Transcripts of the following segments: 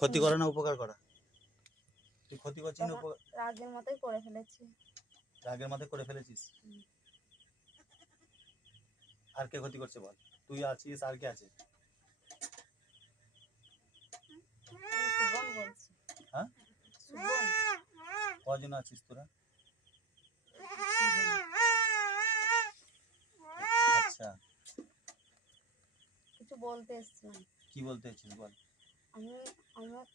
ক্ষতি করা না উপকার করা? তুই ক্ষতি করছিস না উপকার? রাগের মতোই করে ফেলেছি। রাগের মাথায় করে ফেলেছিস? আর কে ক্ষতি করছে বল? তুই আছিস, আর কে আছে? আমি সুবন বলছি। হ্যাঁ, সুবন। কজন আছিস তোরা? আচ্ছা, কিছু বলতে এসেছিলাম। কি বলতে চাইছিস বল? আমি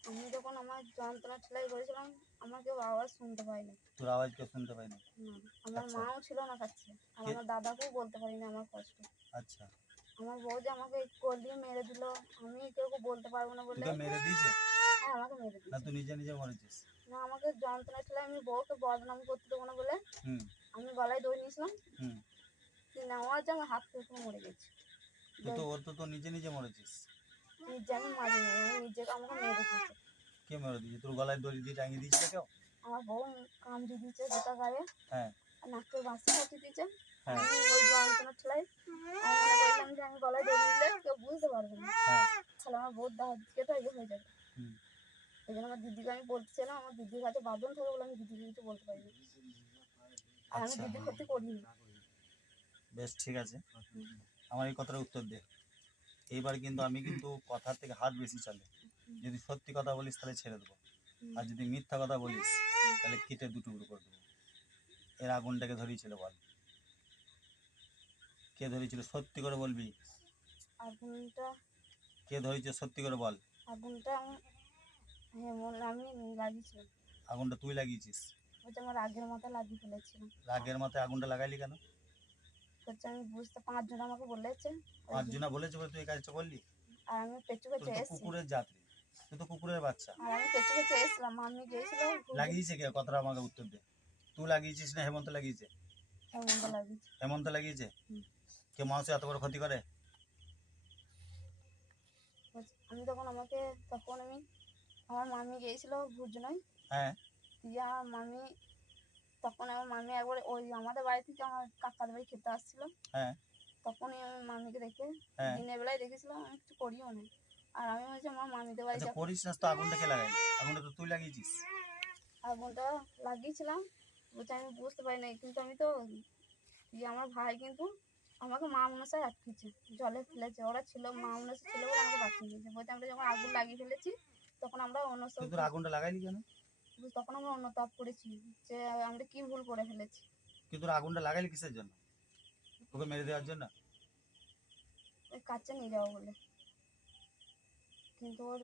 আমি যখন আমার যন্ত্রণা সেলাই করেছিলাম, আমার কেউ আওয়াজ শুনতে পাইনি। তোর আওয়াজ কেউ শুনতে পাইনি? না, আমার আচ্ছা। মাও ছিল না কাছে, আর কে? আমার দাদাকেও বলতে পারিনি আমার কষ্ট। আচ্ছা, আমার বউ যে আমাকে কোল দিয়ে মেরে দিল, আমি কেউ বলতে পারবো না বলে। তোকে মেরে দিয়েছে? হ্যাঁ, আমাকে মেরে না দিয়েছে। তুই নিজে নিজে মরেছিস? না, আমাকে যন্ত্রণা সেলাই আমি বউকে বদনাম করতে দেবো না বলে হুম আমি গলায় দড়ি নিয়েছিলাম। হুম। আওয়াজ আমার হাত থেকে মরে গেছে। ওর তো নিজে নিজে মরেছিস। নিজে আমি মারিনি, আমি নিজেকে আমাকে মেরে দিয়েছে। কে মেরে দিয়েছে? তোর গলায় দড়ি দিয়ে টাঙিয়ে দিয়েছিল কেউ? আমার বউ কামড়ে দিয়েছে গোটা গায়ে, হ্যাঁ আর নাকের বাসি কাটিয়ে দিয়েছে। হ্যাঁ আমি ওই যন্ত্রণা ঠেলাই আমি মনে করলাম যে আমি গলায় দড়ি দিলে কেউ বুঝতে পারবে না, হ্যাঁ। তাহলে আমার বউর দিকে তো হয়ে যাবে। হুম। এই জন্য আমার দিদিকে আমি বলতেছিলাম, আমার দিদির কাছে বাঁধন থাকে বলে আমি দিদিকে কিছু বলতে পারিনি। আর আমি আচ্ছা, দিদির ক্ষতি করিনি। বেশ ঠিক আছে, আমার এই কথার উত্তর দে। এইবার কিন্তু আমি কিন্তু কথার থেকে হাত বেশি চলে। যদি সত্যি কথা বলিস তাহলে ছেড়ে দেবো, আর যদি মিথ্যা কথা বলিস তাহলে কেটে দুটুকরো করে দেবো। এর আগুনটাকে ধরিয়েছিল বল? কে ধরিয়েছিল? সত্যি করে বলবি। আগুনটা কে ধরিয়েছে সত্যি করে বল? আগুনটা আমি লাগিয়েছিলাম। আগুনটা তুই লাগিয়েছিস? হচ্ছে আমার রাগের মাথা লাগিয়ে ফেলেছিলাম। রাগের মাথায় আগুনটা লাগাইলি কেন? হচ্ছে আমি বুঝতে, 5 জন আমাকে বলেছে, 5 জনা বলেছে বলে তুই এই কাজটা করলি? আর আমি পেছু তুই পেছু তো এসছি, কুকুরের জাতি, তুই তো কুকুরের বাচ্চা। আর আমি পেছু পেছু এসছিলাম। আমি গিয়েছিলাম লাগিয়েছে কে? কথাটা আমাকে উত্তর দে। তুই লাগিয়েছিস না হেমন্ত লাগিয়েছে? হেমন্ত লাগিয়েছে। হেমন্ত লাগিয়েছে? কে মানুষের এত বড় ক্ষতি করে? আমি তখন আমার মামি গিয়েছিল ভুজনয়। হ্যাঁ দিয়ে আমার মামি একবার ওই আমাদের বাড়ি থেকে আমার কাকার বাড়ি খেতে আসছিল। হ্যাঁ তখনই আমি মামিকে দেখে হ্যাঁ। দিনের বেলায় দেখেছিলাম, আমি কিছু করিও না। আর আমি হচ্ছে আমার মামিদের বাড়ি আচ্ছা, করিস না তো আগুনটা কে লাগাইলি? আগুনটা তো তুই লাগিয়েছিস। আগুনটা লাগিয়েছিলাম, বলছে আমি বুঝতে পারি না, কিন্তু আমি তো আমার ভাই কিন্তু আমাকে মা মনসায় আটকেছে, জলে ফেলেছে। ওরা ছিল মা মনসা ছিল বলে আমাকে বাঁচিয়ে দিয়েছে। বলছে আমরা যখন আগুন লাগিয়ে ফেলেছি তখন আমরা তুই তোর আগুনটা লাগাইলি কেন? তখন আমরা অনুতাপ করেছি যে আমরা কি ভুল করে ফেলেছি। কিন্তু তোর আগুনটা লাগাইলি কিসের জন্য? তোকে মেরে দেওয়ার জন্য? ওই কাছে নিয়ে যাবো বলে, কিন্তু ওর